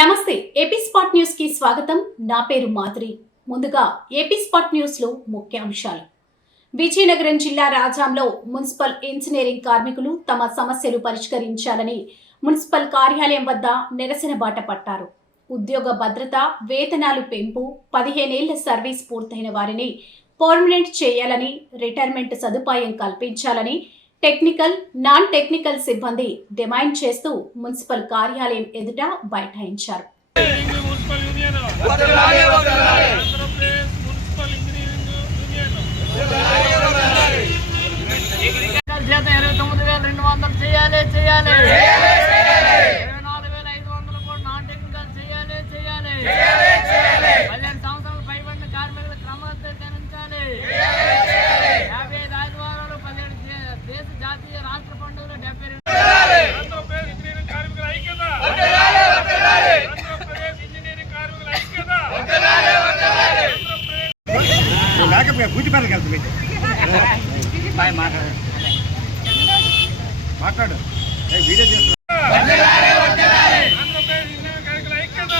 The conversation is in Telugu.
నమస్తే ఏపీ స్పాట్ న్యూస్కి స్వాగతం. నా పేరు మాధురి. ముందుగా ఏపీ స్పాట్ న్యూస్లో ముఖ్యాంశాలు విజయనగరం జిల్లా రాజాంలో మున్సిపల్ ఇంజనీరింగ్ కార్మికులు తమ సమస్యలు పరిష్కరించాలని మున్సిపల్ కార్యాలయం వద్ద నిరసన బాట పట్టారు. ఉద్యోగ భద్రత వేతనాలు పెంపు పదిహేనేళ్ళ సర్వీస్ పూర్తయిన వారిని పర్మనెంట్ చేయాలని రిటైర్మెంట్ సదుపాయం కల్పించాలని టెక్నికల్ నాన్ టెక్నికల్ సిబ్బంది డిమాండ్ చేస్తూ మున్సిపల్ కార్యాలయం ఎదుట బైఠాయించారు చేయాలి చేయాలి లేకపోయా బూతిపేటకి వెళ్తుంది మాట్లాడు. వీడియో చేస్తున్నా. ఆంధ్రప్రదేశ్ ఐక్యత